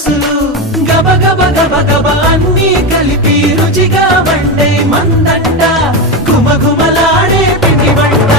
మనసులు గబ గబ గబ గబ అన్నీ కలిపి రుచిగా వండే మందంట గుమగుమలాడే పిండి వంట